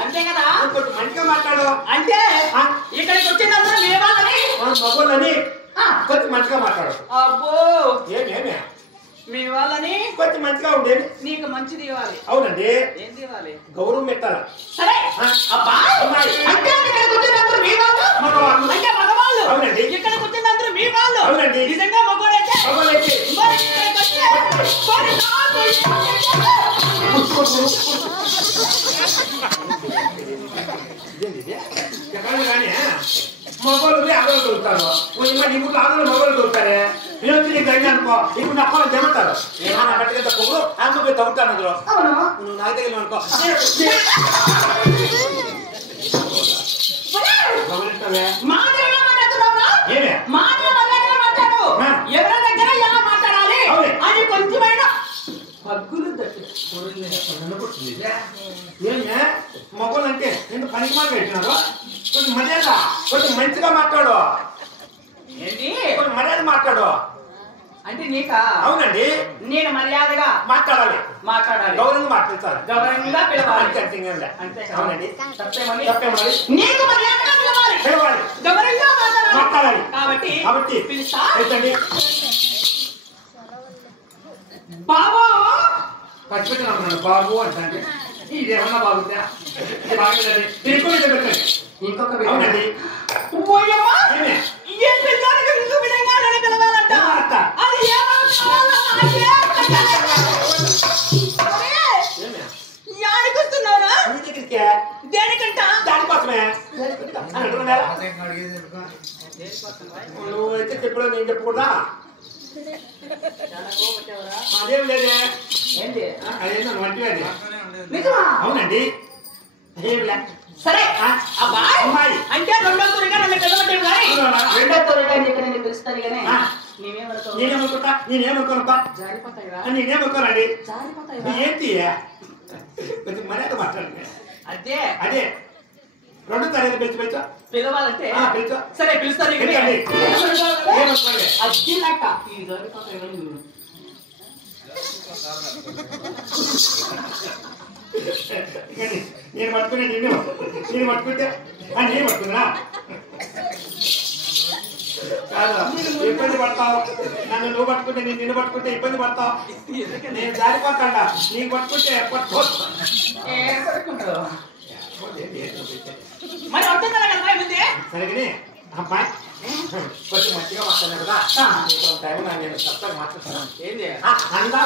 అంతే కదా కొంచెం మంచిగా మాట్లాడు అంటే ఇక్కడికి వచ్చినందుకు మీ వాళ్ళని మగోళ్ళని కొంచెం మంచిగా మాట్లాడు అబ్బో ఏమేమే మీ వాళ్ళని కొంచెం మంచిగా ఉండేది నీకు మంచిది ఇవ్వాలి అవునండి ఏం ఇవ్వాలి గౌరవం పెట్టాలి సరే అబ్బా అంటే ఇక్కడికి వచ్చినందుకు మీ వాళ్ళు మగవాళ్ళు అంటే మగవాళ్ళు అవునండి ఇక్కడికి వచ్చినందుకు మీ వాళ్ళు అవునండి నిజంగా మగోడైతే మగోడైతే మరి ఇక్కడికి మగోళ్ళు ఆడవాళ్ళు దొరుకుతారు ఇప్పుడు ఆడవాళ్ళు మగోళ్ళు దొరుకుతారే నేను వచ్చి నీకు దగ్గర అనుకో ఇప్పుడు నా అమ్మాయిలు జరుగుతారు ఏమన్నా బట్టగా పొగలు అమ్మ తగ్గుతాను అందులో నువ్వు నా దగ్గర అనుకో ఎవరి దగ్గర ఎలా మాట్లాడాలి అని కొంచెమైనా హగ్గులు ఏమే మొగలు అంటే నేను పనికి మాట పెట్టినారు కొంచెం మర్యాద కొంచెం మంచిగా మాట్లాడు ఏంటి కొంచెం మర్యాద మాట్లాడు అంటే నీకా అవునండి నేను మర్యాదగా మాట్లాడాలి గౌరవంగా మాట్లాడతారు గౌరవంగా పిలవాలి అంతే అవునండి తప్పేమని నీకు మర్యాదగా పిలవాలి గౌరవంగా మాట్లాడాలి కాబట్టి పిలుస్తాండి బాబు పచ్చిపెట్టినాను బాబు అంటే ఇదేమన్నా బాగుందా పెట్టండి ఇంకొక అవునండి దేనికంట దానికోసమే నువ్వైతే చెప్పడా నేను చెప్పకూడదా అదేం లేదే అదేంటో వంటి అవునండి సరే అమ్మాయి అంటే రెండో తొలిగా నన్ను పిలవటం కానీ రెండో తొలిగా నేను పిలుస్తాను కానీ నేనేమనుకుంటా నేనేమనుకోనప్పా నేనేమనుకోనండి ఏంటి కొంచెం మర్యాద మాట్లాడండి అదే అదే రెండు తరగతి పిలిచి పిలవాలంటే సరే పిలుస్తాను నేను పట్టుకునే నేను పట్టుకుంటే నేను పట్టుకున్నా ఇబ్బంది పడతావు. నన్ను నువ్వు పట్టుకుంటే నిన్ను పట్టుకుంటే ఇబ్బంది పడతావు. నేను జారిపోకుండా నీకు పట్టుకుంటే పట్టుకోవచ్చు. సరిగ్గా అమ్మాయి కొంచెం మంచిగా మాట్లాడారు కదా టైం నేను చెప్తాను మాట్లాడతాను. ఏంది అందా